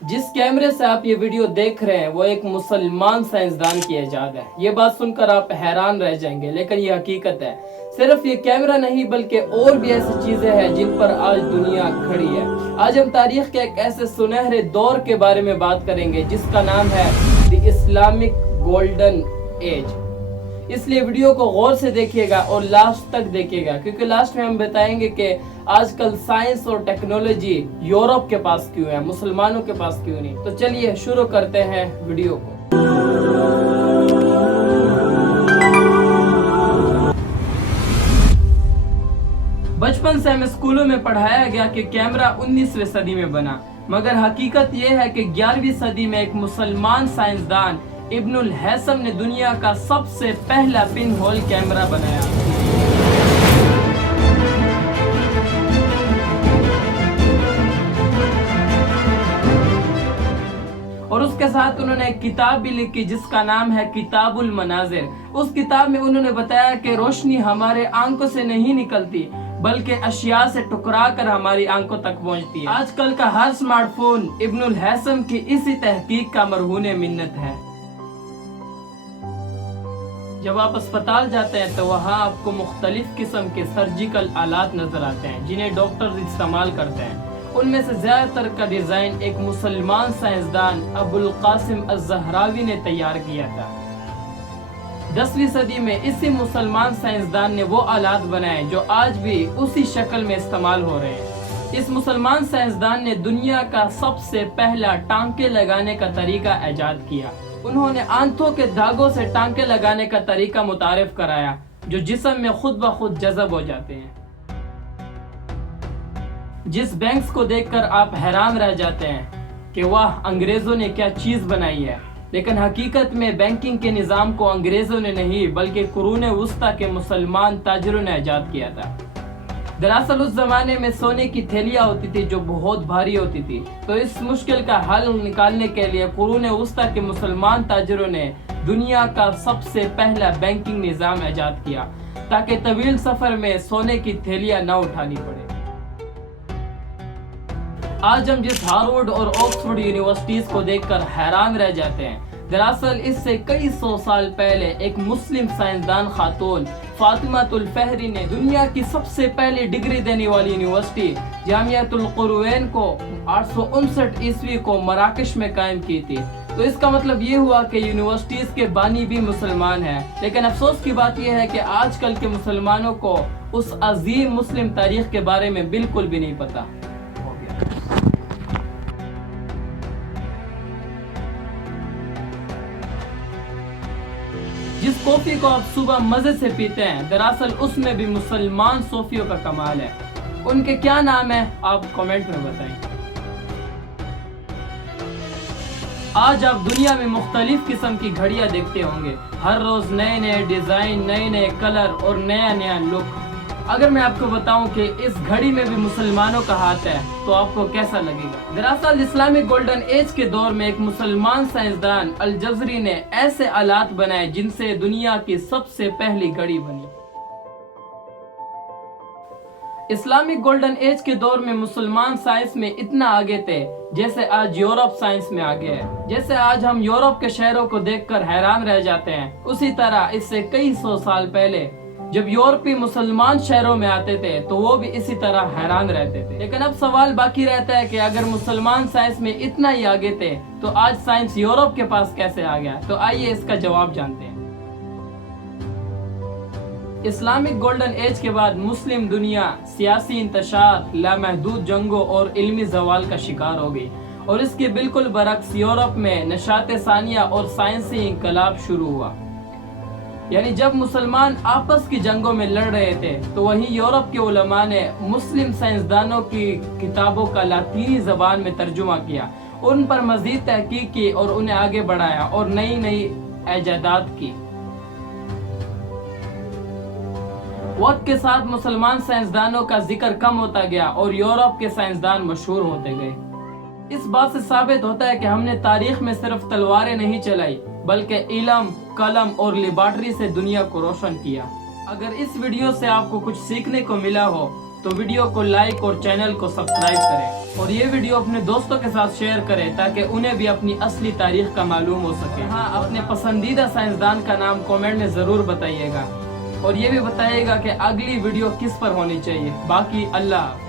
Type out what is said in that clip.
जिस कैमरे से आप ये वीडियो देख रहे हैं वो एक मुसलमान साइंसदान की इजाद है। ये बात सुनकर आप हैरान रह जाएंगे, लेकिन ये हकीकत है। सिर्फ ये कैमरा नहीं बल्कि और भी ऐसी चीजें हैं जिन पर आज दुनिया खड़ी है। आज हम तारीख के एक ऐसे सुनहरे दौर के बारे में बात करेंगे जिसका नाम है द इस्लामिक गोल्डन एज। इसलिए वीडियो को गौर से देखिएगा और लास्ट तक देखिएगा, क्योंकि लास्ट में हम बताएंगे कि आजकल साइंस और टेक्नोलॉजी यूरोप के पास क्यों है, मुसलमानों के पास क्यों नहीं। तो चलिए शुरू करते हैं वीडियो को। बचपन से हमें स्कूलों में पढ़ाया गया कि कैमरा 19वीं सदी में बना, मगर हकीकत यह है कि 11वीं सदी में एक मुसलमान साइंसदान इब्नुल हैसम ने दुनिया का सबसे पहला पिन होल कैमरा बनाया। और उसके साथ उन्होंने एक किताब भी लिखी जिसका नाम है किताबुल मनाजिर। उस किताब में उन्होंने बताया कि रोशनी हमारे आंखों से नहीं निकलती बल्कि अशिया से टकरा कर हमारी आंखों तक पहुंचती है। आजकल का हर स्मार्टफोन इब्नुल हैसम की इसी तहकीक का मरहून मिन्नत है। जब आप अस्पताल जाते हैं तो वहाँ आपको मुख्तलिफ किस्म के सर्जिकल आलात नजर आते हैं जिन्हें डॉक्टर इस्तेमाल करते हैं। उनमें से ज्यादातर का डिजाइन एक मुसलमान साइंसदान अबुल कासिम अज़हरावी ने तैयार किया था। 10वीं सदी में इसी मुसलमान साइंसदान ने वो आलात बनाए जो आज भी उसी शक्ल में इस्तेमाल हो रहे हैं। इस मुसलमान साइंसदान ने दुनिया का सबसे पहला टांके लगाने का तरीका ईजाद किया। उन्होंने आंतों के धागों से टांके लगाने का तरीका मुतारिफ कराया जो जिस्म में खुद ब खुद जज़ब हो जाते हैं। जिस बैंक्स को देखकर आप हैरान रह जाते हैं कि वाह अंग्रेजों ने क्या चीज बनाई है, लेकिन हकीकत में बैंकिंग के निज़ाम को अंग्रेजों ने नहीं बल्कि कुरूने वुस्ता के मुसलमान ताजरों ने ईजाद किया था। दरअसल उस जमाने में सोने की थैलियां होती थी जो बहुत भारी होती थी, तो इस मुश्किल का हल निकालने के लिए कुरूने वुस्ता के मुसलमान ताजरों ने दुनिया का सबसे पहला बैंकिंग निज़ाम ईजाद किया ताकि तवील सफर में सोने की थैलियां न उठानी पड़े। आज हम जिस हार्वर्ड और ऑक्सफोर्ड यूनिवर्सिटीज को देखकर हैरान रह जाते हैं, दरअसल इससे कई सौ साल पहले एक मुस्लिम साइंसदान खातून फातिमातुल फहरी ने दुनिया की सबसे पहली डिग्री देने वाली यूनिवर्सिटी जामियातुल कुरवैन को 859 ईस्वी को मराकश में कायम की थी। तो इसका मतलब ये हुआ कि यूनिवर्सिटीज के बानी भी मुसलमान हैं। लेकिन अफसोस की बात यह है कि आजकल के मुसलमानों को उस अजीम मुस्लिम तारीख के बारे में बिल्कुल भी नहीं पता। जिस कॉफी को आप सुबह मजे से पीते हैं, दरअसल उसमें भी मुसलमान सूफियों का कमाल है। उनके क्या नाम है आप कमेंट में बताएं। आज आप दुनिया में मुख्तलिफ किस्म की घड़ियां देखते होंगे, हर रोज नए नए डिजाइन, नए नए कलर और नया नया लुक। अगर मैं आपको बताऊं कि इस घड़ी में भी मुसलमानों का हाथ है तो आपको कैसा लगेगा। दरअसल इस्लामिक गोल्डन एज के दौर में एक मुसलमान साइंसदान अल जज़री ने ऐसे आलात बनाए जिनसे दुनिया की सबसे पहली घड़ी बनी। इस्लामिक गोल्डन एज के दौर में मुसलमान साइंस में इतना आगे थे जैसे आज यूरोप साइंस में आगे है। जैसे आज हम यूरोप के शहरों को देखकर हैरान रह जाते हैं, उसी तरह इससे कई सौ साल पहले जब यूरोपी मुसलमान शहरों में आते थे तो वो भी इसी तरह हैरान रहते थे। लेकिन अब सवाल बाकी रहता है कि अगर मुसलमान साइंस में इतना ही आगे थे तो आज साइंस यूरोप के पास कैसे आ गया। तो आइए इसका जवाब जानते हैं। इस्लामिक गोल्डन एज के बाद मुस्लिम दुनिया सियासी इंतशार, लामहदूद जंगों और इल्मी ज़वाल का शिकार हो गई, और इसके बिल्कुल बरक्स यूरोप में नशात सानिया और साइंसी इंकलाब शुरू हुआ। यानी जब मुसलमान आपस की जंगों में लड़ रहे थे तो वहीं यूरोप के उलमा ने मुस्लिम साइंसदानों की किताबों का लातीनी जबान में तर्जुमा किया, उन पर मजीद तहकीक की और उन्हें आगे बढ़ाया और नई नई इजादात की। वक्त के साथ मुसलमान साइंसदानों का जिक्र कम होता गया और यूरोप के साइंसदान मशहूर होते गए। इस बात से साबित होता है कि हमने तारीख में सिर्फ तलवारें नहीं चलाई बल्कि इल्म, कलम और लेबॉर्ट्री से दुनिया को रोशन किया। अगर इस वीडियो से आपको कुछ सीखने को मिला हो तो वीडियो को लाइक और चैनल को सब्सक्राइब करें और ये वीडियो अपने दोस्तों के साथ शेयर करें ताकि उन्हें भी अपनी असली तारीख का मालूम हो सके। हाँ, अपने पसंदीदा साइंसदान का नाम कमेंट में ज़रूर बताइएगा और ये भी बताइएगा कि अगली वीडियो किस पर होनी चाहिए। बाकी अल्लाह।